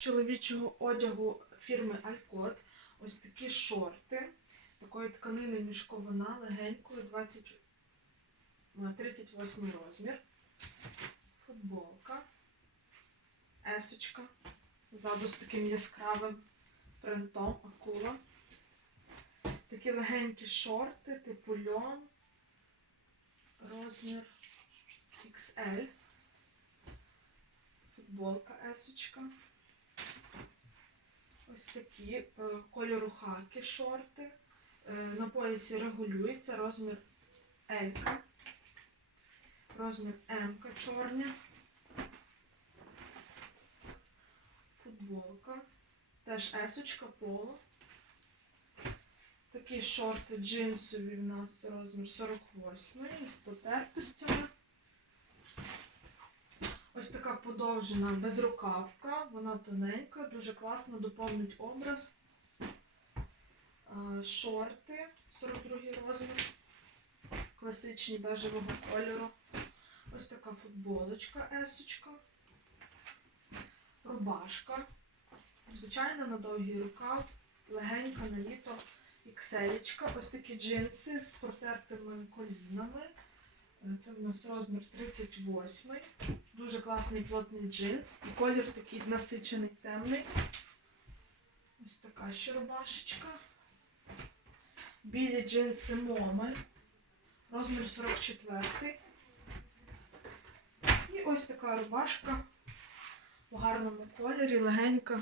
чоловічого одягу фірми Алькот. Ось такі шорти. Такої тканини мішковина легенької 20, е, 38 розмір. Футболка. Есочка. Ззаду з таким яскравим принтом акула. Такі легенькі шорти, типу льон. Розмір XL. Футболка есочка. Ось такі е, кольору хаки шорти. Е, На поясі регулюється розмір L. Розмір М чорня. Футболка. Теж есочка поло. Такі шорти джинсові в нас розмір 48 з потертостями. Ось така подовжена безрукавка, вона тоненька, дуже класно доповнить образ. Шорти 42 розмір, класичні бежевого кольору. Ось така футболочка есочка. Рубашка. Звичайно, на довгий рукав, легенька на літо, ікселечка. Ось такі джинси з протертими колінами. Це в нас розмір 38. Дуже класний плотний джинс. І колір такий насичений темний. Ось така ще рубашечка. Білі джинси Моми. Розмір 44. І ось така рубашка у гарному кольорі, легенька,